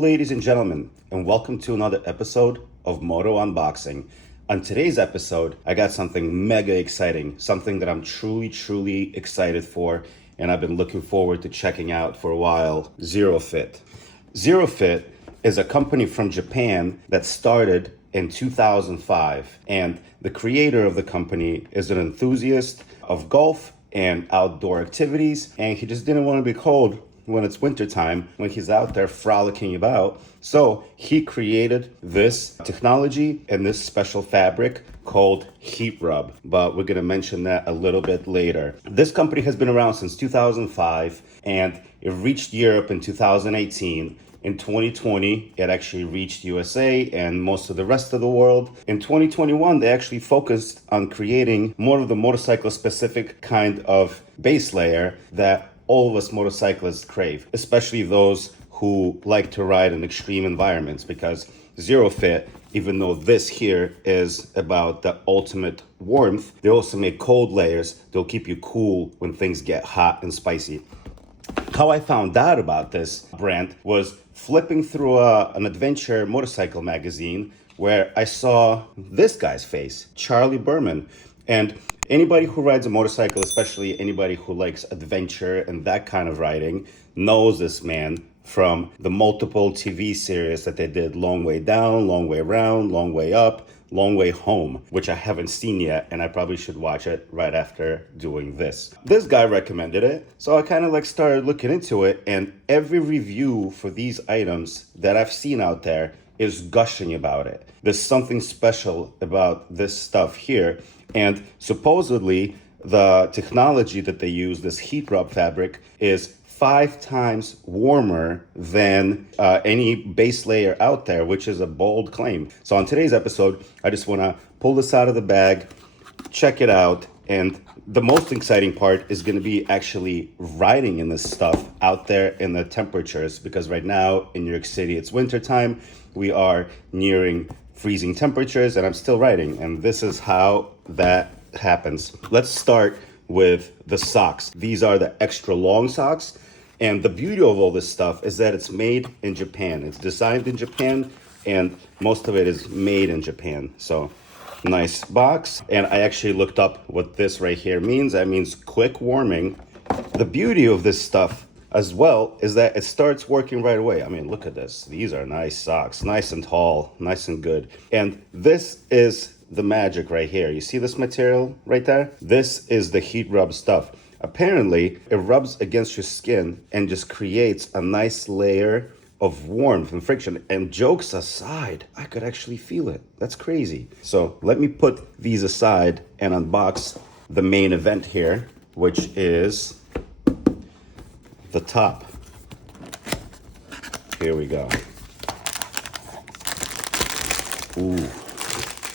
ladies and gentlemen, and welcome to another episode of Miotto Unboxing. On today's episode, I got something mega exciting, something that I'm truly excited for, and I've been looking forward to checking out for a while, Zerofit. Zerofit is a company from Japan that started in 2005, and the creator of the company is an enthusiast of golf and outdoor activities, and he just didn't want to be cold when it's wintertime, when he's out there frolicking about. So he created this technology and this special fabric called Heatrub, but we're gonna mention that a little bit later. This company has been around since 2005, and it reached Europe in 2018. In 2020, it actually reached USA and most of the rest of the world. In 2021, they actually focused on creating more of the motorcycle-specific kind of base layer that all of us motorcyclists crave, especially those who like to ride in extreme environments, because Zerofit, even though this here is about the ultimate warmth, they also make cold layers. They'll keep you cool when things get hot and spicy. How I found out about this brand was flipping through an adventure motorcycle magazine where I saw this guy's face, Charlie Berman. And anybody who rides a motorcycle, especially anybody who likes adventure and that kind of riding, knows this man from the multiple TV series that they did: Long Way Down, Long Way Round, Long Way Up, Long Way Home, which I haven't seen yet, and I probably should watch it right after doing this. This guy recommended it, so I kind of started looking into it, and every review for these items that I've seen out there is gushing about it. There's something special about this stuff here, and supposedly the technology that they use, this Heatrub fabric, is 5 times warmer than any base layer out there, which is a bold claim. So on today's episode, I just want to pull this out of the bag, check it out, and the most exciting part is going to be actually riding in this stuff out there in the temperatures, because right now in New York City it's wintertime. We are nearing freezing temperatures and I'm still riding, and this is how that happens. Let's start with the socks. These are the extra long socks. And the beauty of all this stuff is that it's made in Japan. It's designed in Japan, and most of it is made in Japan. So nice box. And I actually looked up what this right here means. That means quick warming. The beauty of this stuff as well is that it starts working right away. I mean, look at this. These are nice socks, nice and tall, nice and good. And this is the magic right here. You see this material right there? This is the Heatrub stuff. Apparently, it rubs against your skin and just creates a nice layer of warmth and friction. And jokes aside, I could actually feel it. That's crazy. So let me put these aside and unbox the main event here, which is the top. Here we go. Ooh.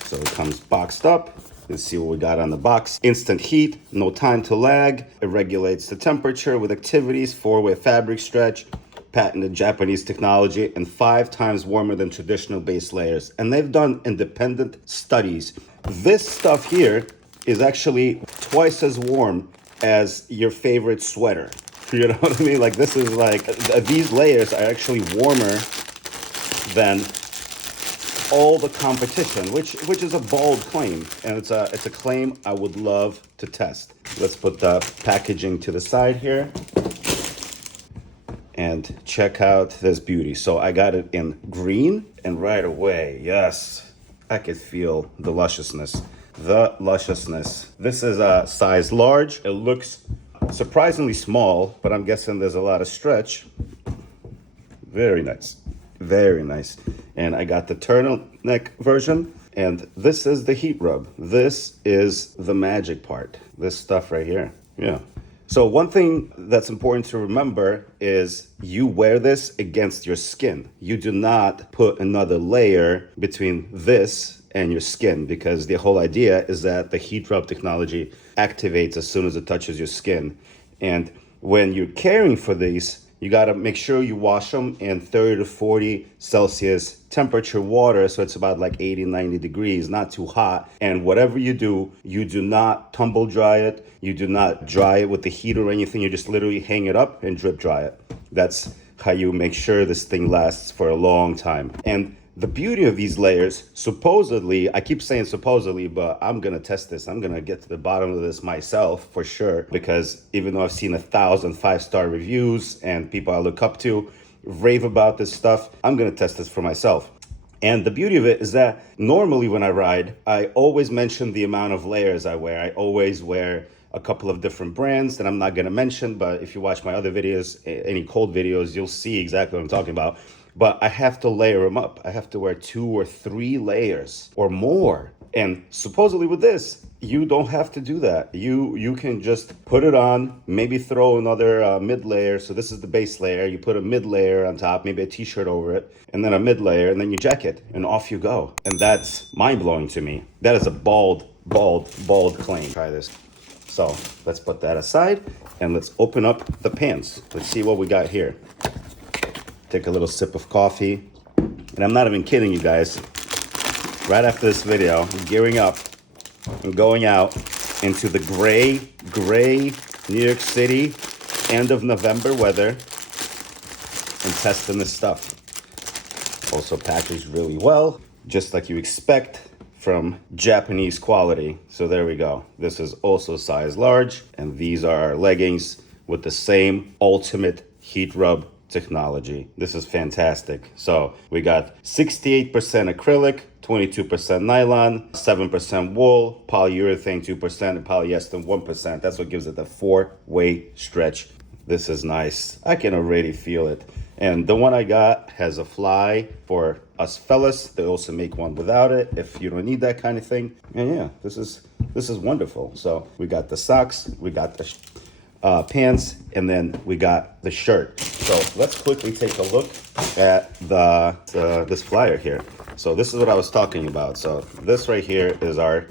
So it comes boxed up. Let's see what we got on the box. Instant heat, no time to lag. It regulates the temperature with activities, 4-way fabric stretch, patented Japanese technology, and 5 times warmer than traditional base layers. And they've done independent studies. This stuff here is actually twice as warm as your favorite sweater. You know what I mean? Like, this is like, these layers are actually warmer than all the competition, which is a bold claim, and it's a claim I would love to test. Let's put the packaging to the side here and check out this beauty. So I got it in green, and right away, yes, I could feel the lusciousness. This is a size large. It looks surprisingly small, but I'm guessing there's a lot of stretch. Very nice. Very nice. And I got the turtleneck version, and this is the Heatrub. This is the magic part, this stuff right here. Yeah. So one thing that's important to remember is you wear this against your skin. You do not put another layer between this and your skin, because the whole idea is that the Heatrub technology activates as soon as it touches your skin. And when you're caring for these, you got to make sure you wash them in 30 to 40 Celsius temperature water, so it's about like 80, 90 degrees, not too hot. And whatever you do not tumble dry it. You do not dry it with the heat or anything. You just literally hang it up and drip dry it. That's how you make sure this thing lasts for a long time. And the beauty of these layers, supposedly, I keep saying supposedly, but I'm gonna test this. I'm gonna get to the bottom of this myself for sure, because even though I've seen 1,000 5-star reviews and people I look up to rave about this stuff, I'm gonna test this for myself. And the beauty of it is that normally when I ride, I always mention the amount of layers I wear. I always wear a couple of different brands that I'm not gonna mention, but if you watch my other videos, any cold videos, you'll see exactly what I'm talking about. But I have to layer them up. I have to wear 2 or 3 layers or more. And supposedly with this, you don't have to do that. You can just put it on, maybe throw another mid layer. So this is the base layer. You put a mid layer on top, maybe a t-shirt over it, and then a mid layer, and then you jacket, and off you go. And that's mind-blowing to me. That is a bold claim. Try this. So let's put that aside, and let's open up the pants. Let's see what we got here. Take a little sip of coffee. And I'm not even kidding you guys. Right after this video, I'm gearing up. I'm going out into the gray New York City, end of November weather, and testing this stuff. Also packaged really well, just like you expect from Japanese quality. So there we go. This is also size large, and these are our leggings with the same ultimate heat rub technology. This is fantastic. So we got 68% acrylic, 22% nylon, 7% wool, polyurethane 2%, and polyester 1%. That's what gives it the 4-way stretch. This is nice. I can already feel it. And the one I got has a fly for us fellas. They also make one without it if you don't need that kind of thing. And yeah, this is wonderful. So we got the socks, we got the pants, and then we got the shirt. So let's quickly take a look at this flyer here. So this is what I was talking about. So this right here is our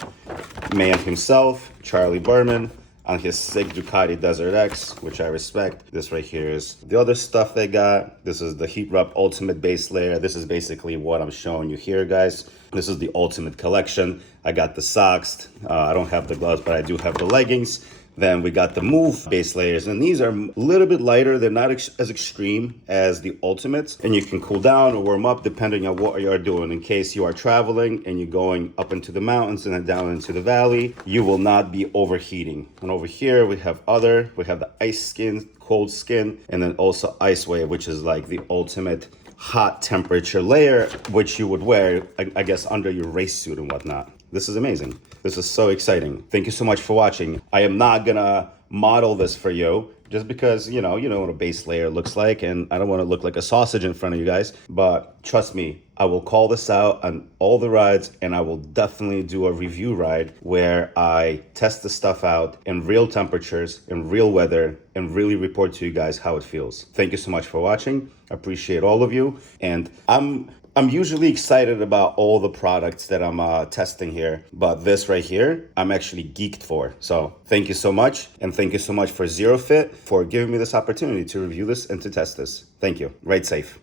man himself, Charlie Berman, on his sick Ducati Desert X, which I respect. This right here is the other stuff they got. This is the Heat Rub Ultimate Base Layer. This is basically what I'm showing you here, guys. This is the Ultimate Collection. I got the socks. I don't have the gloves, but I do have the leggings. Then we got the Move base layers, and these are a little bit lighter. They're not as extreme as the Ultimates, and you can cool down or warm up depending on what you're doing. In case you are traveling and you're going up into the mountains and then down into the valley, you will not be overheating. And over here we have the ice skin, cold skin, and then also Ice Wave, which is like the ultimate hot temperature layer, which you would wear, I guess, under your race suit and whatnot. This is amazing. This is so exciting. Thank you so much for watching. I am not gonna model this for you just because, you know what a base layer looks like, and I don't want to look like a sausage in front of you guys. But trust me, I will call this out on all the rides, and I will definitely do a review ride where I test the stuff out in real temperatures, in real weather, and really report to you guys how it feels. Thank you so much for watching. I appreciate all of you, and I'm usually excited about all the products that I'm testing here, but this right here, I'm actually geeked for. So thank you so much, and thank you so much for Zerofit for giving me this opportunity to review this and to test this. Thank you. Ride safe.